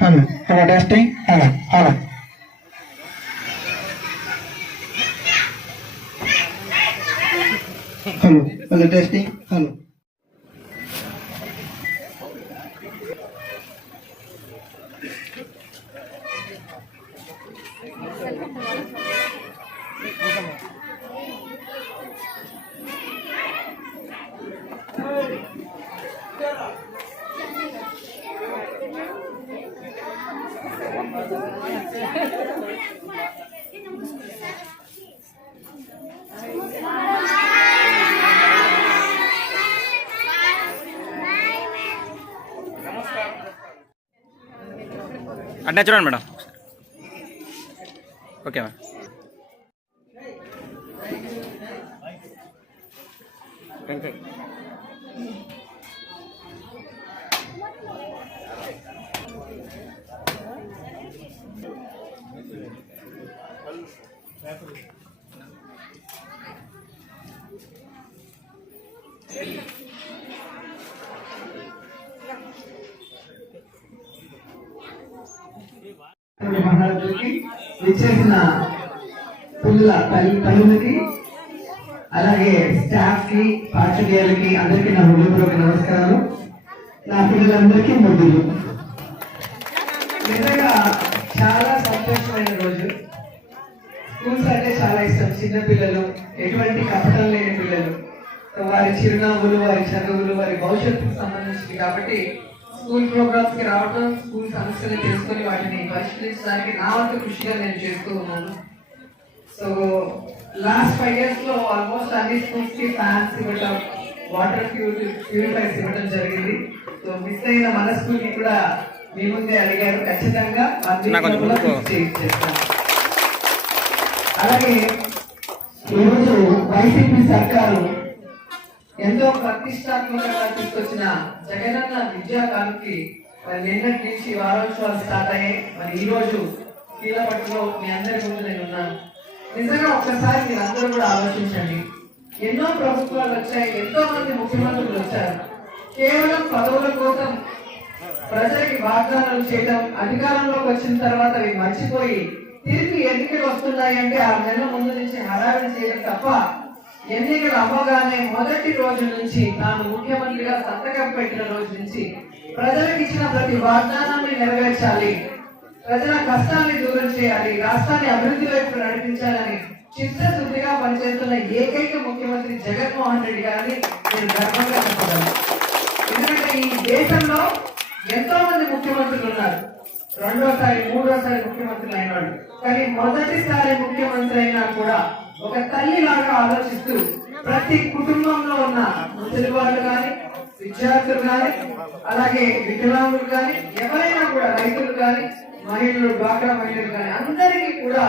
halo. Halo testing halo halo. Halo halo testing halo. అంటే చూడండి madam. Okay madam. మహారాజుకి విచ్చేసిన పిల్లల తల్లి తల్లులకి అలాగే స్టాఫ్కి పాఠశాలకి అందరికీ నా హృదయపూర్వక నమస్కారాలు. నా పిల్లలందరికీ ముద్దులు. నిజంగా చాలా సంతోషమైన రోజు. స్కూల్స్ అంటే చాలా ఇష్టం. చిన్నపిల్లలు ఎటువంటి కపటం లేని పిల్లలు. వారి చిరునవ్వులు వారి చదువులు వారి భవిష్యత్తుకు సంబంధించింది కాబట్టి స్కూల్ ప్రోగ్రామ్స్కి రావడం స్కూల్ సమస్యలు తెలుసుకొని వాటిని పరిష్కరించడానికి నా వంతు కృషిగా నేను చేస్తూ ఉన్నాను. సో లాస్ట్ ఫైవ్ ఇయర్స్లో ఆల్మోస్ట్ అన్ని స్కూల్స్కి ఫ్యాన్స్ ఇవ్వటం వాటర్ ప్యూరిఫైర్స్ ఇవ్వడం జరిగింది. సో మిస్ అయిన మన స్కూల్ని కూడా మీ ముందే అడిగారు. ఖచ్చితంగా. అలాగే ఈరోజు వైసీపీ సర్కారు ఎంతో ప్రతిష్టాత్మకంగా తీసుకొచ్చిన జగనన్న విద్యా కానుకి మరి నిన్నటి నుంచి వారోత్సవాలు స్టార్ట్ అయ్యాయి. మరి ఈ రోజు కీలపట్టులో మీ అందరి ముందు నేను ఉన్నాను. నిజంగా ఒక్కసారి మీరు అందరూ కూడా ఆలోచించండి. ఎన్నో ప్రభుత్వాలు వచ్చాయి ఎంతో మంది ముఖ్యమంత్రులు వచ్చారు. కేవలం పదవుల కోసం ప్రజలకి వాగ్దానాలు చేయడం అధికారంలోకి వచ్చిన తర్వాత అవి మర్చిపోయి తిరిగి ఎన్నికలు వస్తున్నాయి అంటే ఆ నెల ముందు నుంచి హడావిడి చేయడం తప్ప ఎన్నికలు అవ్వగానే మొదటి రోజు నుంచి తాను ముఖ్యమంత్రిగా సంతకం పెట్టిన రోజు నుంచి ప్రజలకు ఇచ్చిన ప్రతి వాగ్దానాన్ని నెరవేర్చాలి. ప్రజల కష్టాన్ని దూరం చేయాలి. రాష్ట్రాన్ని అభివృద్ధి వైపు నడిపించాలని చిత్తశుద్ధిగా పనిచేస్తున్న ఏకైక ముఖ్యమంత్రి జగన్మోహన్ రెడ్డి గారిని నేను గర్వంగా చెప్పగలను ఎందుకంటే ఈ దేశంలో ఎంతో మంది ముఖ్యమంత్రులు ఉన్నారు. రెండోసారి మూడోసారి ముఖ్యమంత్రులు అయినాడు కానీ మొదటిసారి ముఖ్యమంత్రి అయినా కూడా ఒక తల్లి లాగా ఆలోచిస్తూ ప్రతి కుటుంబంలో ఉన్న ముసలి వాళ్ళు కానీ విద్యార్థులు కానీ అలాగే వికలాంగులు కానీ ఎవరైనా కూడా రైతులు కానీ మహిళలు డ్వాక్రా మహిళలు కానీ అందరికీ కూడా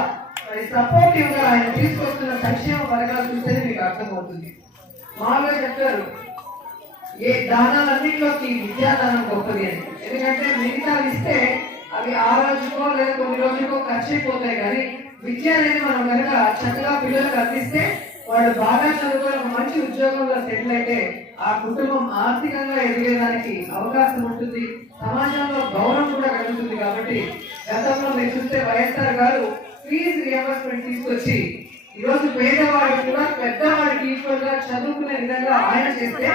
మరి సపోర్టివ్గా ఆయన తీసుకొస్తున్న సంక్షేమ పథకాలు చూస్తేనే మీకు అర్థమవుతుంది. మామూలుగా చెప్తారు ఏ దానాలన్నింటిలోకి విద్యాదానం గొప్పది అని. ఎందుకంటే మిగతా ఇస్తే అవి ఆ రోజుకో లేదా కొన్ని రోజులకో ఖర్చు అయిపోతాయి కానీ విద్య అనేది మనం కనుక చక్కగా పిల్లలకు అందిస్తే వాళ్ళు బాగా చదువుకొని ఒక మంచి ఉద్యోగంలో సెటిల్ అయితే ఆ కుటుంబం ఆర్థికంగా ఎదిగేదానికి అవకాశం ఉంటుంది. సమాజంలో గౌరవం కూడా కలుగుతుంది కాబట్టి గతంలో మీరు చూస్తే వైఎస్ఆర్ గారు ఫీజు రియంబర్స్మెంట్ తీసుకొచ్చి ఈ రోజు కూడా పెద్దవాడికి ఈక్వల్గా చదువుకునే విధంగా ఆయన చేస్తే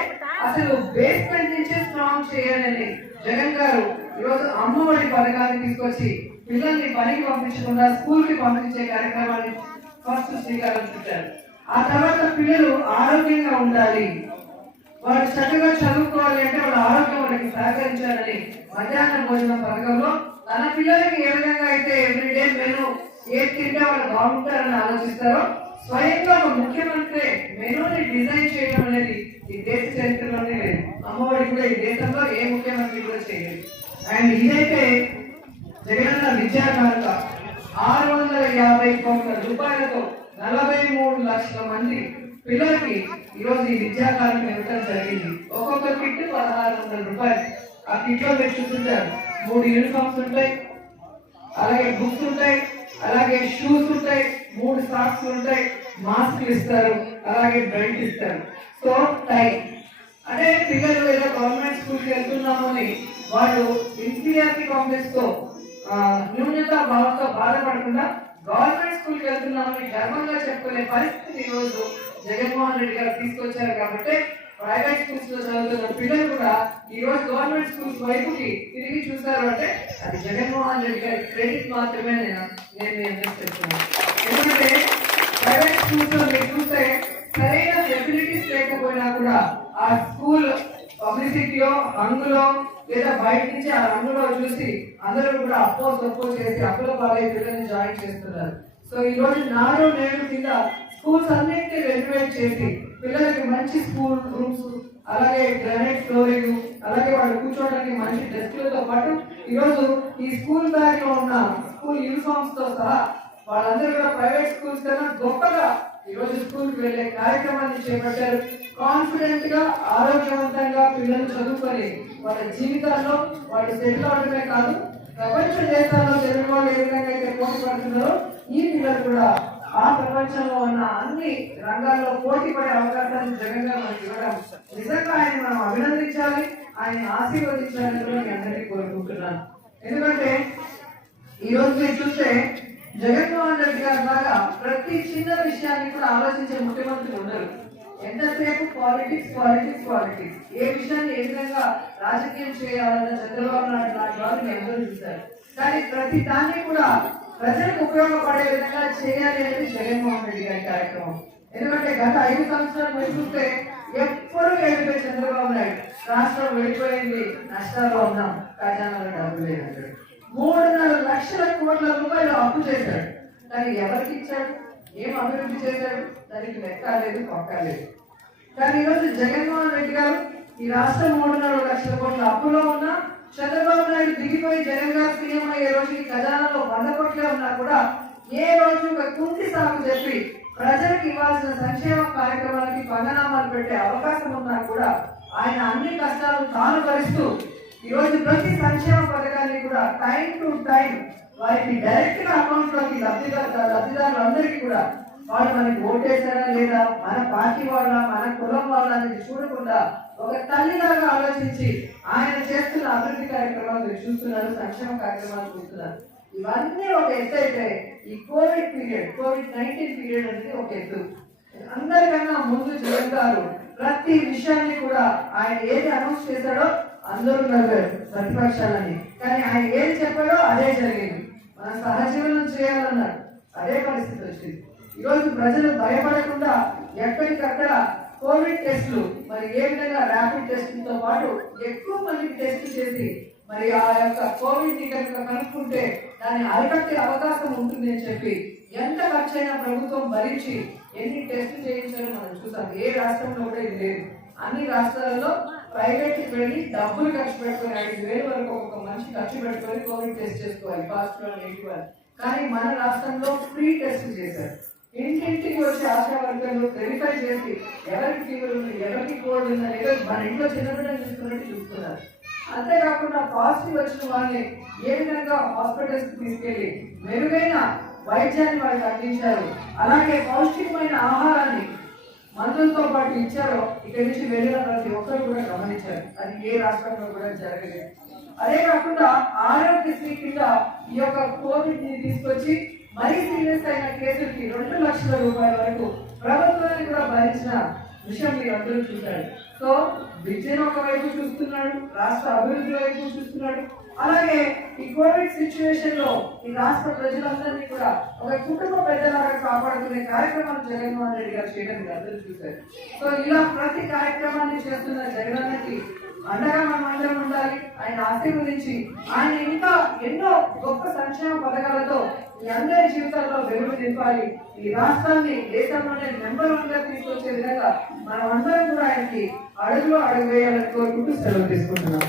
అసలు బేస్మెంట్ నుంచే స్ట్రాంగ్ చేయాలని జగన్ గారు ఈ రోజు అమ్మఒడి పథకాన్ని తీసుకొచ్చి పిల్లల్ని పనికి పంపించకుండా స్కూల్కి పంపించే కార్యక్రమాన్ని ఫస్ట్ శ్రీకారం చుట్టారు. ఆ తర్వాత పిల్లలు ఆరోగ్యంగా ఉండాలి. వాళ్ళు చక్కగా చదువుకోవాలి అంటే వాళ్ళ ఆరోగ్యం వాళ్ళకి సహకరించాలని మధ్యాహ్న భోజన పథకంలో తన పిల్లలకి ఏ విధంగా అయితే ఎవ్రీడే మెను ఏది తింటే వాళ్ళు బాగుంటారని ఆలోచిస్తారో స్వయంగా ఒక ముఖ్యమంత్రి మెనూని డిజైన్ చేయడం అనేది ఈ దేశ చరిత్రలోనే లేదు. అమ్మఒడి కూడా ఈ దేశంలో ఏ ముఖ్యమంత్రి కూడా చేయలేదు. అండ్ ఇదైతే జగనన్న విద్యాకాంత ఆరు వందల యాభై కోట్ల రూపాయలతో నలభై మూడు లక్షల మంది పిల్లలకి ఈరోజు ఈ విద్యా ఇవ్వడం జరిగింది. ఒక్కొక్క కిట్ పదహారు వందల రూపాయలు. ఆ కిట్లో మీరు చూస్తుంటారు మూడు యూనిఫామ్స్ ఉంటాయి అలాగే బుక్స్ ఉంటాయి అలాగే షూస్ ఉంటాయి మూడు సాక్స్ ఉంటాయి. మాస్క్లు ఇస్తారు అలాగే బెల్ట్ ఇస్తారు. So tie. అంటే పిల్లలు ఏదో గవర్నమెంట్ స్కూల్కి వెళ్తున్నామని వాళ్ళు ఇన్ఫీరియారిటీ కాంప్లెక్స్తో న్యూనత భావంతో బాధపడకుండా గవర్నమెంట్ స్కూల్కి వెళ్తున్నామని గర్వంగా చెప్పుకునే పరిస్థితి ఈ రోజు జగన్మోహన్ రెడ్డి గారు తీసుకొచ్చారు కాబట్టి ప్రైవేట్ స్కూల్స్లో చదువుతున్న పిల్లలు కూడా ఈ రోజు గవర్నమెంట్ స్కూల్స్ వైపుకి తిరిగి చూసారు అంటే అది జగన్మోహన్ రెడ్డి గారి క్రెడిట్ మాత్రమే నేను నేను చెప్తున్నాను. ఎందుకంటే ప్రైవేట్ స్కూల్స్లో మీరు చూస్తే సరైన ఫెసిలిటీస్ లేకపోయినా కూడా ఆ స్కూల్ పబ్లిసిటీలో హంగులో లేదా బయట నుంచి ఆ రంగులో చూసి అందరూ కూడా అప్పో సొప్పో చేసి అప్పుల పాలై పిల్లల్ని జాయిన్ చేస్తున్నారు. సో ఈ రోజు నాడు నేను కింద స్కూల్స్ అన్నింటినీ రెన్యువేట్ చేసి పిల్లలకి మంచి స్కూల్ రూమ్స్ అలాగే గ్రానైట్ ఫ్లోరింగ్ అలాగే వాళ్ళు కూర్చోవడానికి మంచి డెస్క్లతో పాటు ఈరోజు ఈ స్కూల్ బ్యాగ్లో ఉన్న స్కూల్ యూనిఫామ్స్తో సహా వాళ్ళందరూ కూడా ప్రైవేట్ స్కూల్స్ కన్నా గొప్పగా ఈరోజు స్కూల్కి వెళ్ళే కార్యక్రమాన్ని చేపట్టారు. కాన్ఫిడెంట్గా ఆరోగ్యవంతంగా పిల్లలు చదువుకొని వాళ్ళ జీవితాల్లో వాళ్ళు సెటిల్ అవడమే కాదు ప్రపంచ దేశాల్లో తెలుగు వాళ్ళు ఏ విధంగా అయితే పోటీ పడుతున్నారో ఈ పిల్లలు కూడా ఆ ప్రపంచంలో ఉన్న అన్ని రంగాల్లో పోటీ పడే అవకాశాన్ని జగన్ గారు మనకి ఇవ్వడం నిజంగా ఆయన మనం అభినందించాలి ఆయన ఆశీర్వదించాలని కూడా మీ అందరికీ కోరుకుంటున్నాను. ఎందుకంటే ఈ రోజు మీరు చూస్తే జగన్మోహన్ రెడ్డి గారి లాగా ప్రతి చిన్న విషయాన్ని కూడా ఆలోచించే ముఖ్యమంత్రి ఉండరు ఎంతసేపు పాలిటిక్స్ పాలిటిక్స్ పాలిటిక్స్ ఏ విషయాన్ని ఏ విధంగా రాజకీయం చేయాలన్న చంద్రబాబు నాయుడు లాంటి వారు మీ చూశారు. కానీ ప్రతి దాన్ని కూడా ప్రజలకు ఉపయోగపడే విధంగా చేయాలి అనేది జగన్మోహన్ రెడ్డి గారి కార్యక్రమం. ఎందుకంటే గత ఐదు సంవత్సరాలు మీరు చూస్తే ఎప్పుడు వెళ్ళిపోయి చంద్రబాబు నాయుడు. రాష్ట్రం వెళ్ళిపోయింది నష్టాల్లో ఉన్నాం ఖజానాలో డబ్బు లేదంటాడు మూడున్నర లక్షల కోట్ల రూపాయలు అప్పు చేశాడు కానీ ఎవరికి ఇచ్చాడు ఏం అభివృద్ధి చేశాడు దానికి లెక్క లేదు పక్క లేదు కానీ ఈరోజు జగన్మోహన్ రెడ్డి గారు ఈ రాష్ట్రం మూడున్నర లక్షల కోట్ల అప్పులో ఉన్నా చంద్రబాబు నాయుడు దిగిపోయి జగన్ గారు సీఎం అయ్యే రోజు ఖజానాలో వంద కోట్లే ఉన్నా కూడా ఏ రోజు ఒక కుంటి సాగు చెప్పి ప్రజలకు ఇవ్వాల్సిన సంక్షేమ కార్యక్రమాలకి పదనామాలు పెట్టే అవకాశం ఉన్నా కూడా ఆయన అన్ని కష్టాలను తాను భరిస్తూ ఈ రోజు ప్రతి సంక్షేమ పథకాన్ని కూడా టైం టు టైం వారికి డైరెక్ట్గా అకౌంట్లోకి లబ్ధిదారు లబ్ధిదారులందరికీ కూడా వాళ్ళు మనకి ఓటేశారా లేదా? మన పార్టీ వాళ్ళ మన కులం వాళ్ళ అనేది చూడకుండా ఒక తల్లిలాగా ఆలోచించి ఆయన చేస్తున్న అభివృద్ధి కార్యక్రమాలు మీరు చూస్తున్నారు సంక్షేమ కార్యక్రమాలు చూస్తున్నారు. ఇవన్నీ ఒక ఎత్తు అయితే ఈ covid period covid nineteen period అనేది ఒక ఎత్తు. అందరికన్నా ముందు జగన్ గారు ప్రతి విషయాన్ని కూడా ఆయన ఏది అనౌన్స్ చేశాడో అందరూ నవ్వారు ప్రతిపక్షాలని. కానీ ఆయన ఏది చెప్పాడో అదే జరిగింది. మన సహజీవనం చేయాలన్నారు. అదే పరిస్థితి వచ్చింది. ఈరోజు ప్రజలు భయపడకుండా ఎక్కడికక్కడ కోవిడ్ టెస్టులు మరి ఏ విధంగా ర్యాపిడ్ టెస్టులతో పాటు ఎక్కువ మందికి టెస్ట్ చేసి మరి ఆ యొక్క కోవిడ్ని కనుక కనుక్కుంటే దాన్ని అరికట్టే అవకాశం ఉంటుంది అని చెప్పి ఎంత ఖర్చైనా ప్రభుత్వం భరించి ఎన్ని టెస్టులు చేయించారో మనం చూసాం ఏ రాష్ట్రంలో కూడా ఇది లేదు. అన్ని రాష్ట్రాలలో ప్రైవేట్కి వెళ్ళి డబ్బులు ఖర్చు పెట్టుకొని ఐదు వేలు వరకు ఒక మంచి ఖర్చు పెట్టుకొని కోవిడ్ టెస్ట్ చేసుకోవాలి పాజిటివ్ నెగిటివ్ కానీ మన రాష్ట్రంలో ఫ్రీ టెస్ట్ చేశారు. ఇంటింటికి వచ్చి ఆశా వర్గాలు వెరిఫై చేసి ఎవరికి ఫీవర్ ఉంది ఎవరికి కోల్డ్ ఉంది అనేది మన ఇంట్లో చిన్నపిల్లలు చూసుకున్నట్టు చూస్తున్నారు. అంతేకాకుండా పాజిటివ్ వచ్చిన వాళ్ళని ఏ విధంగా హాస్పిటల్స్కి తీసుకెళ్ళి మెరుగైన వైద్యాన్ని వాళ్ళకి అందించారు అలాగే పౌష్టికమైన ఆహారాన్ని మందులతో పాటు ఇచ్చారో ఇక్కడి నుంచి వెళ్ళిన ప్రతి ఒక్కరు కూడా గమనించారు. అది ఏ రాష్ట్రంలో కూడా జరగలేదు. అదే కాకుండా ఆరోగ్యశ్రీ కింద ఈ యొక్క కోవిడ్ని తీసుకొచ్చి మరీ సీరియస్ అయిన కేసులకి రెండు లక్షల రూపాయల వరకు ప్రభుత్వాన్ని కూడా భరించిన విషయం మీరు అందరూ చూశారు. సో విద్యను ఒకవైపు చూస్తున్నాడు రాష్ట్ర అభివృద్ధి వైపు చూస్తున్నాడు. అలాగే ఈ కోవిడ్ సిచ్యువేషన్లో ఈ రాష్ట్ర ప్రజలందరినీ కూడా ఒక కుటుంబ పెద్దలాగా కాపాడుకునే కార్యక్రమాలు జగన్మోహన్ రెడ్డి గారు చేయడం మీరు అందరూ చూశారు. సో ఇలా ప్రతి కార్యక్రమాన్ని చేస్తున్న జగనన్నకి అండగా ఆయన గురించి ఆయన ఇంకా ఎన్నో గొప్ప సంక్షేమ పథకాలతో మీ అందరి జీవితాల్లో వెలుగు నింపాలి. ఈ రాష్ట్రాన్ని దేశంలోనే నెంబర్ వన్గా తీసుకొచ్చే విధంగా మనం అందరం కూడా ఆయనకి అడుగులో అడుగు వేయాలని కోరుకుంటూ సెలవు తీసుకుంటున్నాం.